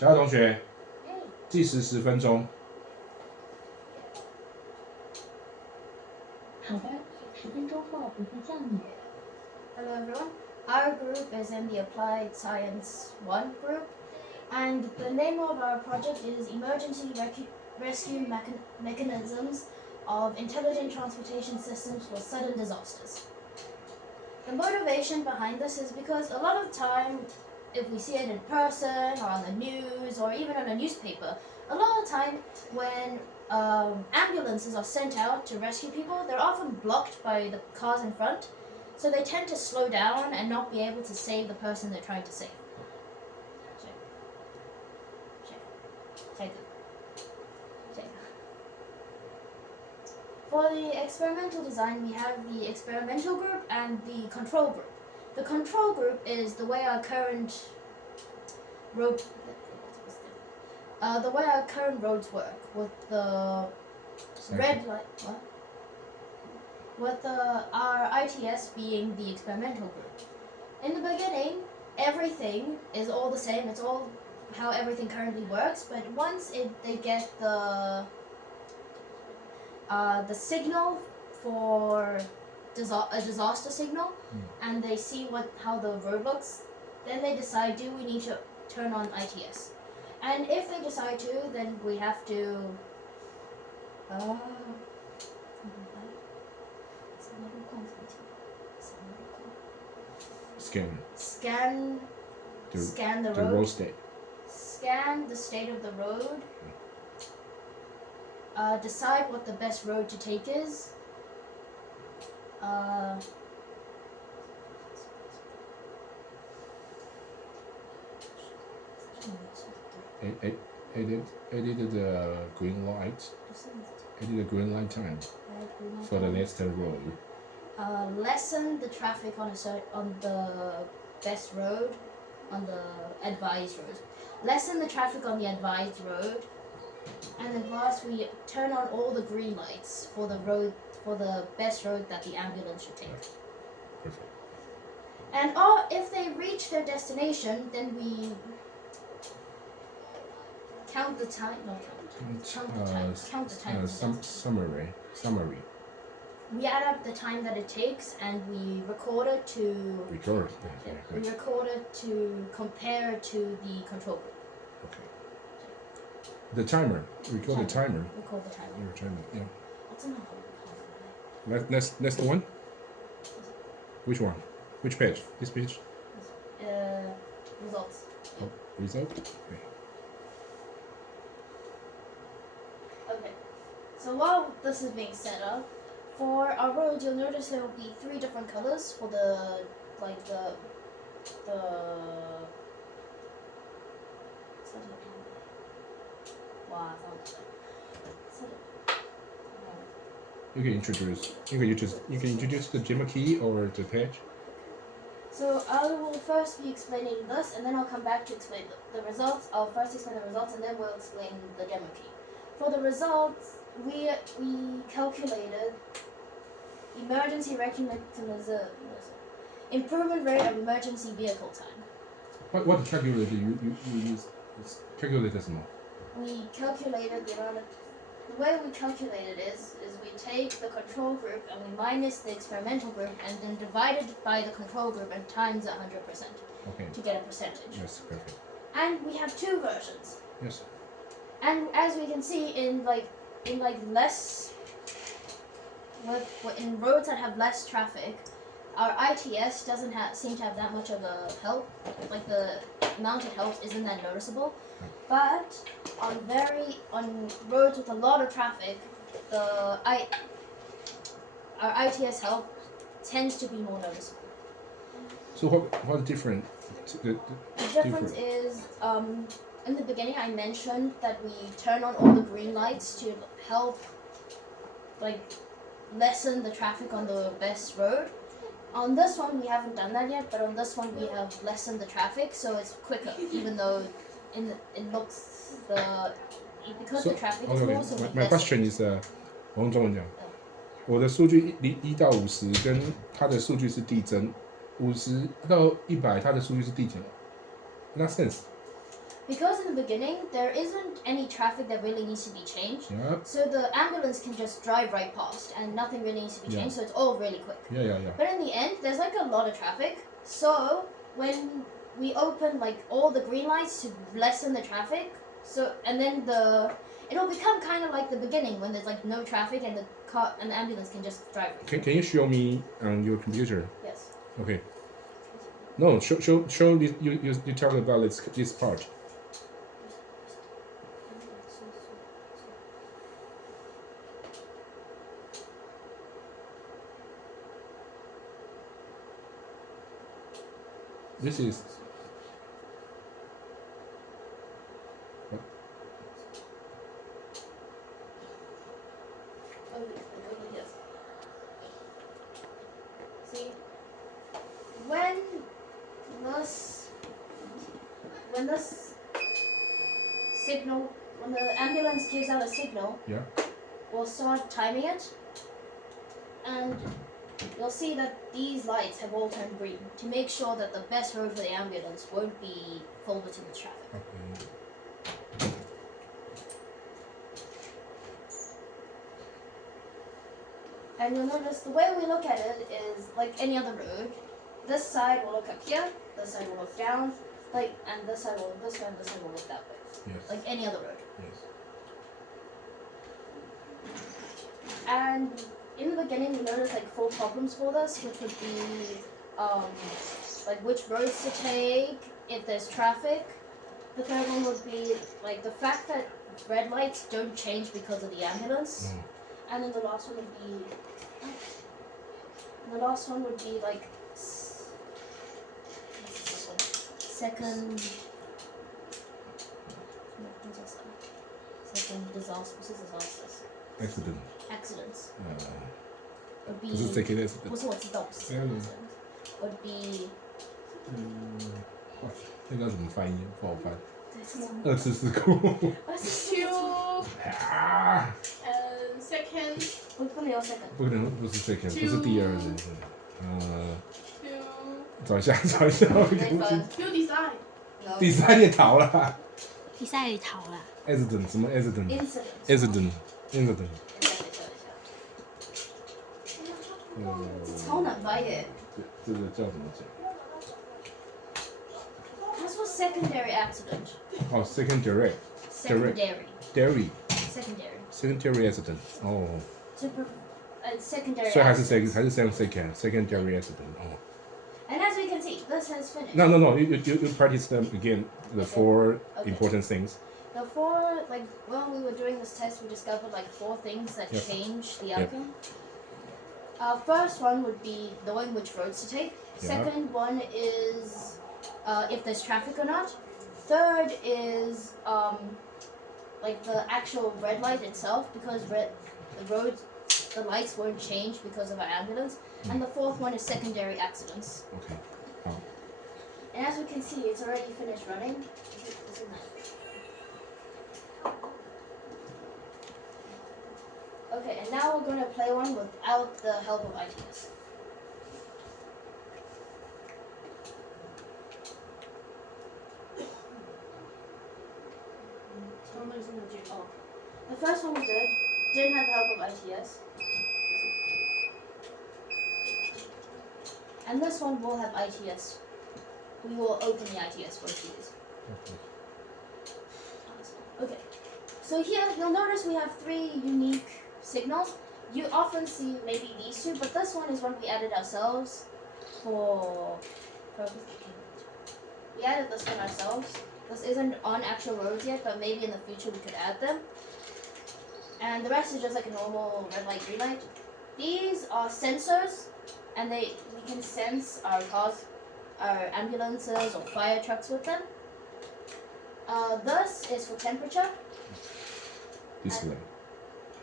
小奥同学，计时10分钟。好的，10分钟后不再叫你。 Hello everyone. Our group is in the Applied Science 1 group, and the name of our project is Emergency Rescue Mechanisms of Intelligent Transportation Systems for Sudden Disasters. The motivation behind this is because a lot of the time, if we see it in person or on the news or even on a newspaper, a lot of the time when ambulances are sent out to rescue people, they're often blocked by the cars in front, so they tend to slow down and not be able to save the person they're trying to save. For the experimental design, we have the experimental group and the control group. The control group is the way our current roads work, with the red light. With our ITS being the experimental group. In the beginning, everything is all the same. It's all how everything currently works. But once they get the signal for a disaster signal, and they see how the road looks, then they decide, do we need to turn on ITS? And if they decide to, then we have to scan the road state. Scan the state of the road. Decide what the best road to take is. Edit the green light. Edit the green light time for the next road. Lessen the traffic on the best road, on the advised road. Lessen the traffic on the advised road, and then last we turn on all the green lights for the best road that the ambulance should take. Perfect. And if they reach their destination, then we count the time. Count the time. Summary. We add up the time that it takes, and we record it to compare to the control group. Okay. The timer. Record the timer. Record the timer. Your timer. Yeah. What's another? Next one. Which one? Which page? This page. Results. Oh, result. Okay. Okay. So while this is being set up, for our roads, you'll notice there will be 3 different colors for the You can introduce the demo key or the page. So I will first be explaining this, and then I'll come back to explain the results. I'll first explain the results, and then we'll explain the demo key. For the results, we calculated emergency mechanism, improvement rate of emergency vehicle time. What calculator you use? Calculator small. We calculated the amount of. The way we calculate it is we take the control group and we minus the experimental group and then divide it by the control group and times 100%. Okay. To get a percentage. Yes, perfect. And we have 2 versions. Yes. And as we can see in roads that have less traffic, our ITS doesn't seem to have that much of a help. Like the amount it helps isn't that noticeable. But on roads with a lot of traffic, our ITS help tends to be more noticeable. So what's different? The difference is in the beginning I mentioned that we turn on all the green lights to help lessen the traffic on the best road. On this one we haven't done that yet, but on this one we have lessened the traffic, so it's quicker, even though it looks because the traffic is more. So my question is 我用中文讲，我的数据1到50，跟它的数据是递增，50到100，它的数据是递减，那 sense。because in the beginning there isn't any traffic that really needs to be changed. Yeah. So the ambulance can just drive right past and nothing really needs to be changed. So it's all really quick. Yeah. But in the end, there's like a lot of traffic. So when we open like all the green lights to lessen the traffic, and then it'll become kind of like the beginning when there's like no traffic and the car and the ambulance can just drive. Can you show me on your computer? Yes. Okay. No, show this. You talk about this part. This is. Yes. See, when the ambulance gives out a signal, Yeah. we'll start timing it, and you'll see that these lights have all turned green to make sure that the best road for the ambulance won't be filled with too much traffic. Okay. And you'll notice the way we look at it is like any other road. This side will look up here, this side will look down, and this side will look this way, and this side will look that way. Yes. Like any other road. Yes. And in the beginning, we noticed like 4 problems for this, which would be like which roads to take, if there's traffic. The third one would be like the fact that red lights don't change because of the ambulance. And then the last one would be like second disaster. What's disasters? Accidents. Would be 不是 second accident. 不是我知道，不是 second accident. Would be 那个怎么翻译？不好翻。对，是什么？二次事故。 Two 啊！ and second 不能有 second。不可能，不是 second， 不是第二的。two 找一下，我没分。 two design 第三页逃了。比赛里逃了。 accident 什么 accident？ Incident。 accident。这超难掰耶。这个叫怎么讲？他说 secondary accident。哦 secondary。 Secondary. Dairy。 Secondary. Secondary accident。哦。secondary. 所以还是 secondary accident。哦。 And as we can see, this has finished. No. You practice them again. The 4 important things. The 4, like when we were doing this test, we discovered like 4 things that Yep. change the Yep. outcome. First one would be knowing which roads to take. Yeah. Second one is if there's traffic or not. Third is like the actual red light itself, because the lights won't change because of our ambulance. And the 4th one is secondary accidents. Okay. And as we can see, it's already finished running. Isn't that? Okay, and now we're going to play one without the help of ITS. Oh. The first one we didn't have the help of ITS. And this one will have ITS. We will open the ITS for these. Okay. So here you'll notice we have 3 unique signals. You often see maybe these 2, but this one is one we added ourselves for purpose. We added this one ourselves. This isn't on actual roads yet, but maybe in the future we could add them. And the rest is just like a normal red light, green light. These are sensors, and we can sense our cars, our ambulances or fire trucks with them. This is for temperature. Display.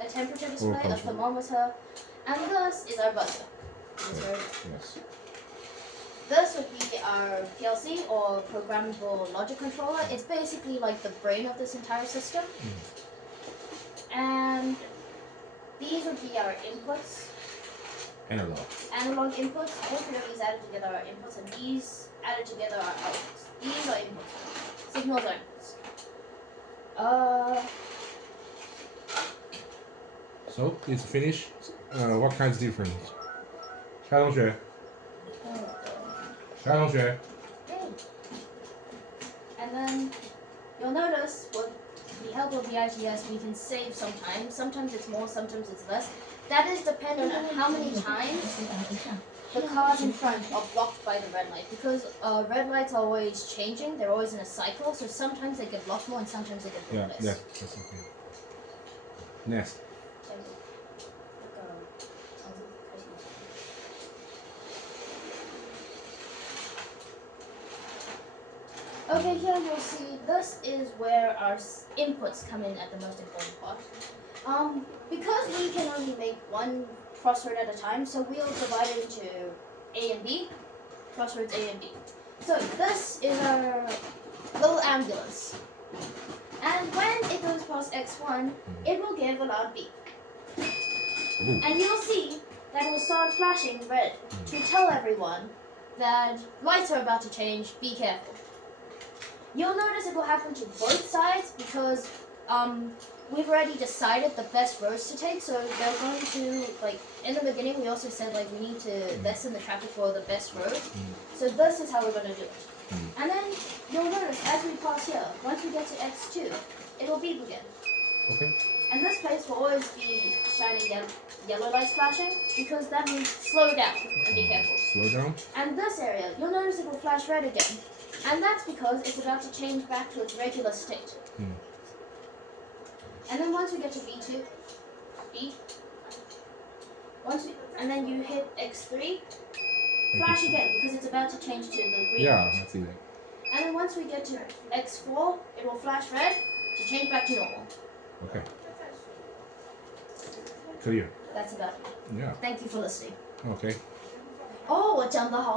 A temperature display, a control. thermometer, and this is our buzzer. Yes. This would be our PLC or programmable logic controller. It's basically like the brain of this entire system. And these would be our inputs. Analog inputs. All 3 of these added together are inputs, and these added together are outputs. These are inputs. Signals are inputs. So it's finished. What kind of difference? 夏同学，夏同学。 And then you'll notice with the help of the IGS we can save some time. Sometimes it's more, sometimes it's less. That is dependent on how many times the cars in front are blocked by the red light. Because red lights are always changing, they're always in a cycle, so sometimes they get blocked more and sometimes they get blocked less. That's okay. Next. Okay, here you'll see this is where our inputs come in at the most important part. Because we can only make one crossroad at a time, so we'll divide it into A and B, crossroads A and B. So this is our little ambulance. And when it goes past X1, it will give a loud beep. Ooh. And you'll see that it will start flashing red to tell everyone that lights are about to change, be careful. You'll notice it will happen to both sides because we've already decided the best roads to take, so they're going to, like, in the beginning we also said, like, we need to lessen the traffic for the best road. So this is how we're going to do it. And then you'll notice as we pass here, once we get to X2, it will beep again. Okay. And this place will always be shining yellow lights flashing because that means slow down and be careful. Slow down. And this area, you'll notice it will flash red again. And that's because it's about to change back to its regular state. And then once we get to B2, B, and then you hit X3, flash again because it's about to change to the green. Yeah, I see that. And then once we get to X4, it will flash red to change back to normal. Okay. Clear. That's about it. Yeah. Thank you for listening. Okay. 哦，我讲得好。